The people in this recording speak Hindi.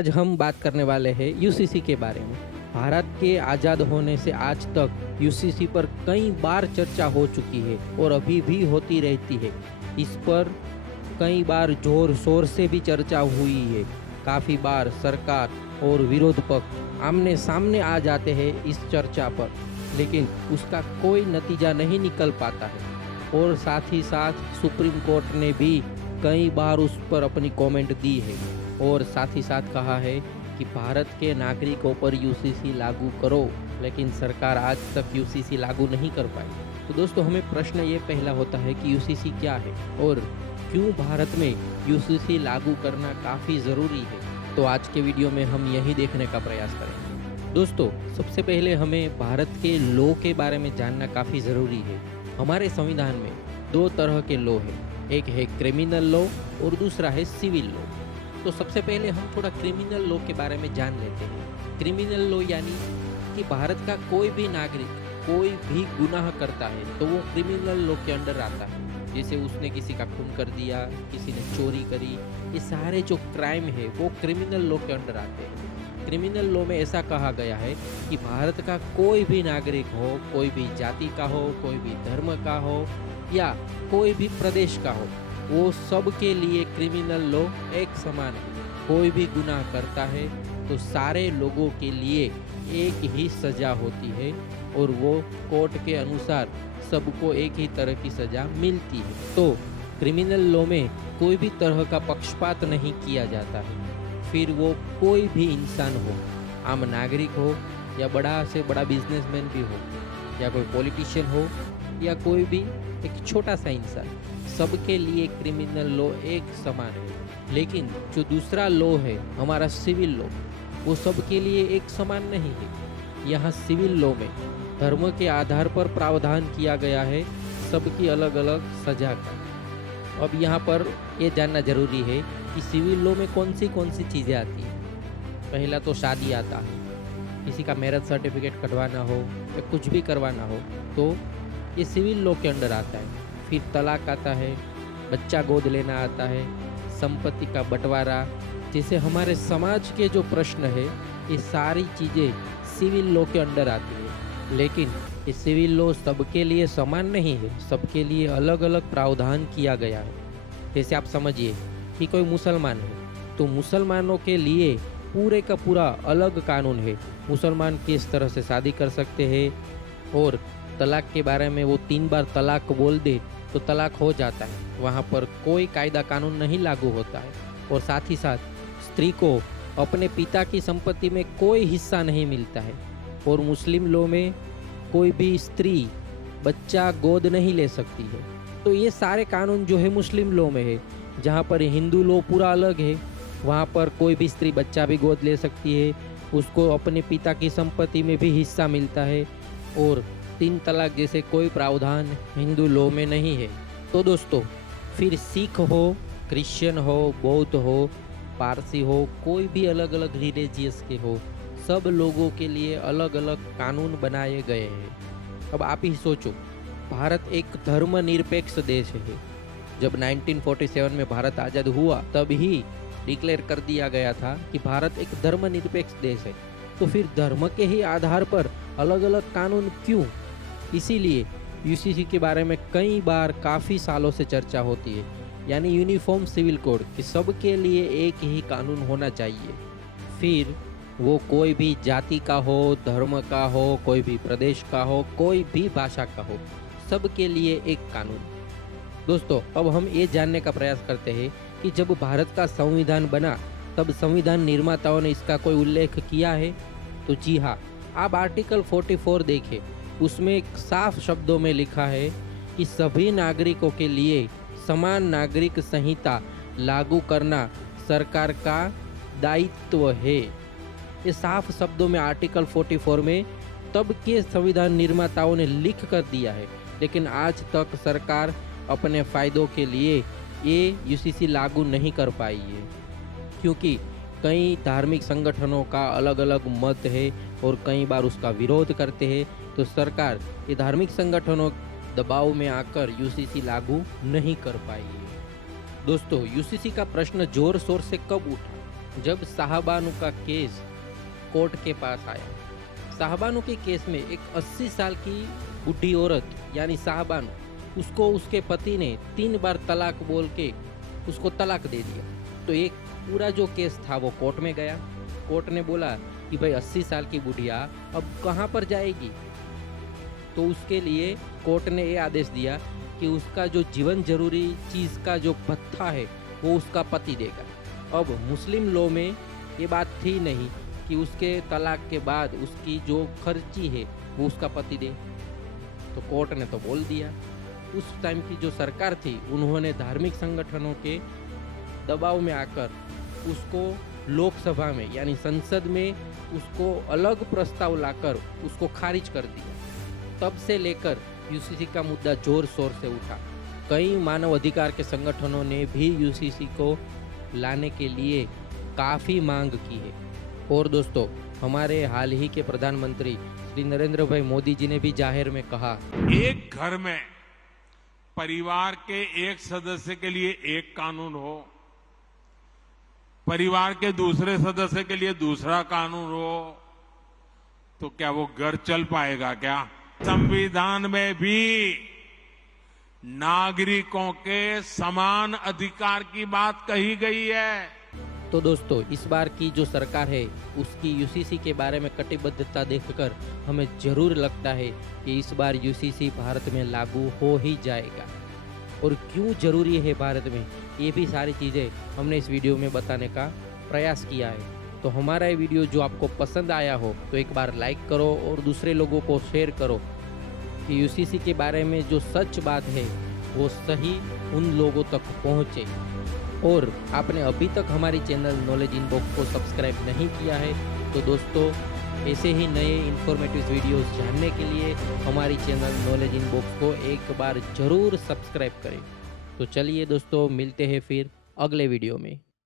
आज हम बात करने वाले हैं यूसीसी के बारे में। भारत के आज़ाद होने से आज तक यूसीसी पर कई बार चर्चा हो चुकी है और अभी भी होती रहती है। इस पर कई बार जोर शोर से भी चर्चा हुई है। काफ़ी बार सरकार और विरोध पक्ष आमने सामने आ जाते हैं इस चर्चा पर, लेकिन उसका कोई नतीजा नहीं निकल पाता है। और साथ ही साथ सुप्रीम कोर्ट ने भी कई बार उस पर अपनी कमेंट दी है और साथ ही साथ कहा है कि भारत के नागरिकों पर यूसीसी लागू करो, लेकिन सरकार आज तक यूसीसी लागू नहीं कर पाई। तो दोस्तों, हमें प्रश्न ये पहला होता है कि यूसीसी क्या है और क्यों भारत में यूसीसी लागू करना काफ़ी ज़रूरी है। तो आज के वीडियो में हम यही देखने का प्रयास करेंगे। दोस्तों, सबसे पहले हमें भारत के लॉ के बारे में जानना काफ़ी ज़रूरी है। हमारे संविधान में दो तरह के लॉ हैं, एक है क्रिमिनल लॉ और दूसरा है सिविल लॉ। तो सबसे पहले हम थोड़ा क्रिमिनल लॉ के बारे में जान लेते हैं। क्रिमिनल लॉ यानी कि भारत का कोई भी नागरिक कोई भी गुनाह करता है तो वो क्रिमिनल लॉ के अंडर आता है। जैसे उसने किसी का खून कर दिया, किसी ने चोरी करी, ये सारे जो क्राइम है वो क्रिमिनल लॉ के अंडर आते हैं। क्रिमिनल लॉ में ऐसा कहा गया है कि भारत का कोई भी नागरिक हो, कोई भी जाति का हो, कोई भी धर्म का हो या कोई भी प्रदेश का हो, वो सब के लिए क्रिमिनल लॉ एक समान है। कोई भी गुनाह करता है तो सारे लोगों के लिए एक ही सज़ा होती है और वो कोर्ट के अनुसार सबको एक ही तरह की सज़ा मिलती है। तो क्रिमिनल लॉ में कोई भी तरह का पक्षपात नहीं किया जाता है। फिर वो कोई भी इंसान हो, आम नागरिक हो या बड़ा से बड़ा बिजनेसमैन भी हो या कोई पॉलिटिशियन हो या कोई भी एक छोटा सा इंसान, सबके लिए क्रिमिनल लॉ एक समान है। लेकिन जो दूसरा लॉ है हमारा सिविल लॉ, वो सबके लिए एक समान नहीं है। यहाँ सिविल लॉ में धर्म के आधार पर प्रावधान किया गया है सबकी अलग अलग सजा का। अब यहाँ पर ये जानना जरूरी है कि सिविल लॉ में कौन सी चीज़ें आती हैं। पहला तो शादी आता है, किसी का मैरिज सर्टिफिकेट कटवाना हो या कुछ भी करवाना हो तो ये सिविल लॉ के अंडर आता है। फिर तलाक आता है, बच्चा गोद लेना आता है, संपत्ति का बंटवारा, जैसे हमारे समाज के जो प्रश्न है ये सारी चीज़ें सिविल लॉ के अंडर आती है। लेकिन ये सिविल लॉ सबके लिए समान नहीं है, सबके लिए अलग अलग प्रावधान किया गया है। जैसे आप समझिए कि कोई मुसलमान है तो मुसलमानों के लिए पूरे का पूरा अलग कानून है। मुसलमान किस तरह से शादी कर सकते हैं और तलाक के बारे में वो 3 बार तलाक बोल दे तो तलाक हो जाता है। वहाँ पर कोई कायदा कानून नहीं लागू होता है। और साथ ही साथ स्त्री को अपने पिता की संपत्ति में कोई हिस्सा नहीं मिलता है। और मुस्लिम लॉ में कोई भी स्त्री बच्चा गोद नहीं ले सकती है। तो ये सारे कानून जो है मुस्लिम लॉ में है। जहाँ पर हिंदू लॉ पूरा अलग है, वहाँ पर कोई भी स्त्री बच्चा भी गोद ले सकती है, उसको अपने पिता की संपत्ति में भी हिस्सा मिलता है। और 3 तलाक जैसे कोई प्रावधान हिंदू लॉ में नहीं है। तो दोस्तों, फिर सिख हो, क्रिश्चियन हो, बौद्ध हो, पारसी हो, कोई भी अलग अलग रिलीजियस के हो, सब लोगों के लिए अलग अलग कानून बनाए गए हैं। अब आप ही सोचो, भारत एक धर्मनिरपेक्ष देश है। जब 1947 में भारत आज़ाद हुआ तब ही डिक्लेयर कर दिया गया था कि भारत एक धर्मनिरपेक्ष देश है। तो फिर धर्म के ही आधार पर अलग अलग कानून क्यों? इसीलिए यूसीसी के बारे में कई बार काफ़ी सालों से चर्चा होती है, यानी यूनिफॉर्म सिविल कोड, कि सबके लिए एक ही कानून होना चाहिए। फिर वो कोई भी जाति का हो, धर्म का हो, कोई भी प्रदेश का हो, कोई भी भाषा का हो, सबके लिए एक कानून। दोस्तों, अब हम ये जानने का प्रयास करते हैं कि जब भारत का संविधान बना तब संविधान निर्माताओं ने इसका कोई उल्लेख किया है? तो जी हाँ, आप आर्टिकल 44 देखें, उसमें साफ शब्दों में लिखा है कि सभी नागरिकों के लिए समान नागरिक संहिता लागू करना सरकार का दायित्व है। ये साफ शब्दों में आर्टिकल 44 में तब के संविधान निर्माताओं ने लिख कर दिया है। लेकिन आज तक सरकार अपने फ़ायदों के लिए ये यूसीसी लागू नहीं कर पाई है, क्योंकि कई धार्मिक संगठनों का अलग अलग मत है और कई बार उसका विरोध करते हैं। तो सरकार ये धार्मिक संगठनों दबाव में आकर यूसीसी लागू नहीं कर पाई है। दोस्तों, यूसीसी का प्रश्न जोर शोर से कब उठा? जब साहबानू का केस कोर्ट के पास आया, साहबानू के केस में एक 80 साल की बूढ़ी औरत यानी साहबानू, उसको उसके पति ने 3 बार तलाक बोल के उसको तलाक दे दिया। तो एक पूरा जो केस था वो कोर्ट में गया। कोर्ट ने बोला कि भाई 80 साल की बुढ़िया अब कहाँ पर जाएगी। तो उसके लिए कोर्ट ने ये आदेश दिया कि उसका जो जीवन जरूरी चीज़ का जो भत्ता है वो उसका पति देगा। अब मुस्लिम लॉ में ये बात थी नहीं कि उसके तलाक के बाद उसकी जो खर्ची है वो उसका पति दे। तो कोर्ट ने तो बोल दिया। उस टाइम की जो सरकार थी उन्होंने धार्मिक संगठनों के दबाव में आकर उसको लोकसभा में यानी संसद में उसको अलग प्रस्ताव लाकर उसको खारिज कर दिया। तब से लेकर यूसीसी का मुद्दा जोर शोर से उठा। कई मानव अधिकार के संगठनों ने भी यूसीसी को लाने के लिए काफ़ी मांग की है। और दोस्तों, हमारे हाल ही के प्रधानमंत्री श्री नरेंद्र भाई मोदी जी ने भी जाहिर में कहा, एक घर में परिवार के एक सदस्य के लिए एक कानून हो, परिवार के दूसरे सदस्य के लिए दूसरा कानून हो, तो क्या वो घर चल पाएगा क्या? संविधान में भी नागरिकों के समान अधिकार की बात कही गई है। तो दोस्तों, इस बार की जो सरकार है उसकी यूसीसी के बारे में कटिबद्धता देखकर हमें जरूर लगता है कि इस बार यूसीसी भारत में लागू हो ही जाएगा। और क्यों जरूरी है भारत में, ये भी सारी चीज़ें हमने इस वीडियो में बताने का प्रयास किया है। तो हमारा ये वीडियो जो आपको पसंद आया हो तो एक बार लाइक करो और दूसरे लोगों को शेयर करो कि यूसीसी के बारे में जो सच बात है वो सही उन लोगों तक पहुँचे। और आपने अभी तक हमारी चैनल नॉलेज इनबॉक्स को सब्सक्राइब नहीं किया है तो दोस्तों, ऐसे ही नए इन्फॉर्मेटिव वीडियोस जानने के लिए हमारी चैनल नॉलेज इनबॉक्स को एक बार ज़रूर सब्सक्राइब करें। तो चलिए दोस्तों, मिलते हैं फिर अगले वीडियो में।